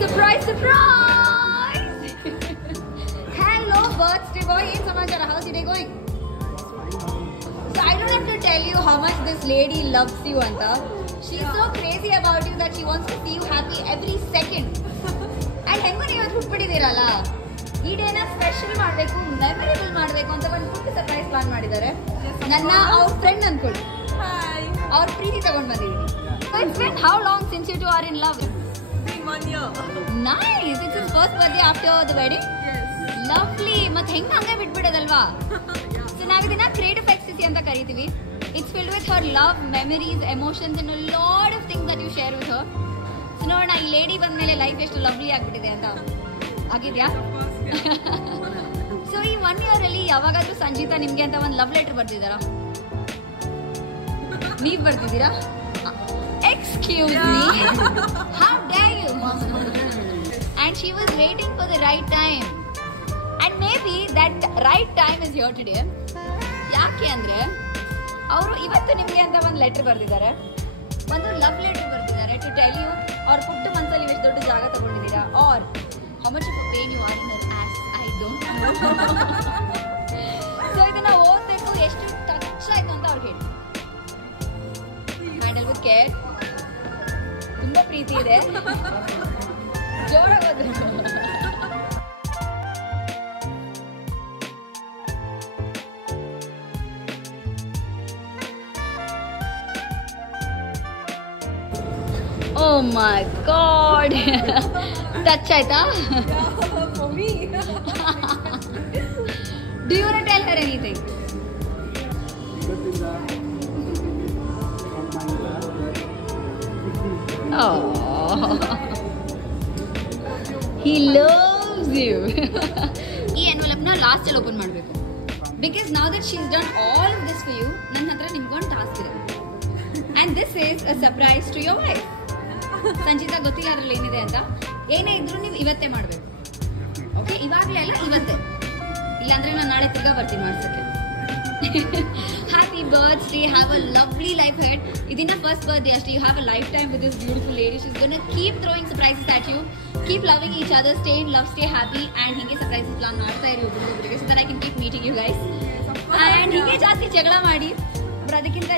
Surprise, surprise! Hello, birthday boy. Hey, Samachara, how's your day going? So I don't have to tell you how much this lady loves you, Anta. She's so crazy about you that she wants to see you happy every second. And hengo ನೀವು ಹುಟ್ಬಿಟ್ಟಿದ್ದೀರಲ್ಲ, ಈ ಡೇನ special ಮಾಡಬೇಕು, memorable ಮಾಡಬೇಕು ಅಂತ ಒಂದು ಪುಟ್ಟ surprise plan ಮಾಡಿದ್ದಾರೆ. ನನ್ನ ಅವ್ರ ಫ್ರೆಂಡ್ ಅನ್ಕೊಳ್ಳಿ, ಅವ್ರ ಪ್ರೀತಿ ತಗೊಂಡು ಬಂದಿದ್ದೀನಿ. So it's been how long since you two are in love? 1 year. Nice. It's his first birthday after the wedding. Yes. Lovely. ಮತ್ತೆ ಹೆಂಗ ಹಂಗೆ ಬಿಟ್ಬಿಡೋದಲ್ವಾ? So ನಾವಿದನ್ನ ಕ್ರಿಯೇಟಿವ್ ಎಕ್ಸ್ಟಸಿ ಅಂತ ಕರಿತೀವಿ. It's filled with her love, memories, emotions and a lot of things that you share with her. So ನೋಡೋಣ ಈ lady ಬಂದ್ಮೇಲೆ life ಎಷ್ಟು lovely ಆಗ್ಬಿಟ್ಟಿದೆ ಅಂತ. ಆಗಿದ್ಯಾ? ಸೊ ಈ 1 year ಅಲ್ಲಿ ಯಾವಾಗಾದ್ರೂ ಸಂಜೀತಾ ನಿಮ್ಗೆ ಅಂತ ಒಂದು ಲವ್ ಲೆಟರ್ ಬರ್ತಿದಾರಾ? ನೀವ್ ಬರ್ತಿದ್ದೀರಾ? Excuse me. How dare you? And she was waiting for the right time. And maybe that right time is here today. ಯಾಕೆ ಅಂದ್ರೆ ಅವರು ಇವತ್ತು ನಿಮಗೆ ಅಂತ ಒಂದು ಲೆಟರ್ ಬರ್ದಿದ್ದಾರೆ, ಒಂದು ಲವ್ ಲೆಟರ್ ಬರ್ದಿದ್ದಾರೆ ಟು ಟೆಲ್ ಯು ಅವ್ರ ಪುಟ್ಟ ಮನಸ್ಸಲ್ಲಿ ಎಷ್ಟು ದೊಡ್ಡ ಜಾಗ ತಗೊಂಡಿದ್ದೀರಾ, or how much of a pain you are in her as, I don't know. So ಇದನ್ನ ಓದಬೇಕು, ಎಷ್ಟು ಟಚ್ ಆಯ್ತು ಅಂತ ಅವ್ರಿಗೆ ಹೇಳಿ. ಹ್ಯಾಂಡಲ್ ವಿತ್ ಕೇರ್, ತುಂಬಾ ಪ್ರೀತಿ ಇದೆ, ಜೋರಾಗಿ ಹೋದ್ರು. Oh my God! Touch ಆಯ್ತಾ? For me. Do you want to tell her anything? Oh, he loves you. ಈ envelope ನ ಲಾಸ್ಟ್ ಅಲ್ಲಿ ಓಪನ್ ಮಾಡಬೇಕು. Because now that she's done all of this for you, ನನ್ನ ಹತ್ರ ನಿಮ್ಗೊಂದು ಟಾಸ್ಕ್ ಇದೆ. And this is a surprise to your wife. ಸಂಜೀತಾ ಗೊತ್ತಿಲ್ಲ ಅದ್ರಲ್ಲಿ ಏನಿದೆ ಅಂತ. ಏನೇ ಇದ್ರು ನೀವು ಇವತ್ತೇ ಮಾಡಬೇಕು. ಓಕೆ, ಇವಾಗಲೇ ಅಲ್ಲ, ಇವತ್ತೇ. ಇಲ್ಲಾಂದ್ರೆ ನಾನು ನಾಳೆ ತಿರ್ಗಾ ಬರ್ತೀನಿ ಮಾಡ್ಸಕ್ಕೆ. Happy birthday, have a lovely life ahead. ಇದನ್ನ ಫಸ್ಟ್ ಬರ್ತ್ಡೇ ಅಷ್ಟೇ. You have a lifetime with this beautiful lady. She's gonna keep throwing surprises at you. Keep loving each other, stay in love, stay happy, and ಹಿಂಗೆ surprises plan ಮಾಡ್ತಾ ಇರಿ ಒಬ್ಬರಿಗೊಬ್ಬರಿಗೆ, so that I can keep meeting you guys. And ಹಿಂಗೆ ಜಾಸ್ತಿ ಜಗಳ ಮಾಡಿ, ಅದಕ್ಕಿಂತ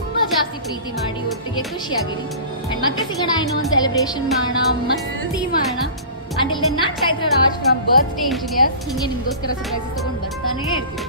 ತುಂಬಾ ಜಾಸ್ತಿ ಪ್ರೀತಿ ಮಾಡಿ, ಒಟ್ಟಿಗೆ ಖುಷಿಯಾಗಿರಿ. ಅಂಡ್ ಮತ್ತೆ ಸಿಗೋಣ, ಇನ್ನೂ ಒಂದು ಸೆಲೆಬ್ರೇಷನ್ ಮಾಡೋಣ, ಮಸ್ತಿ ಮಾಡೋಣ. ಅಂಡ್ ಇಲ್ಲಿ ನಾನು Chaitra Raj from birthday engineers ಹಿಂಗೆ ನಿಮ್ಗೋಸ್ಕರ ಸರ್ಪ್ರೈಸಸ್ ತಗೊಂಡು ಬರ್ತಾನೆ ಇರ್ತೀವಿ.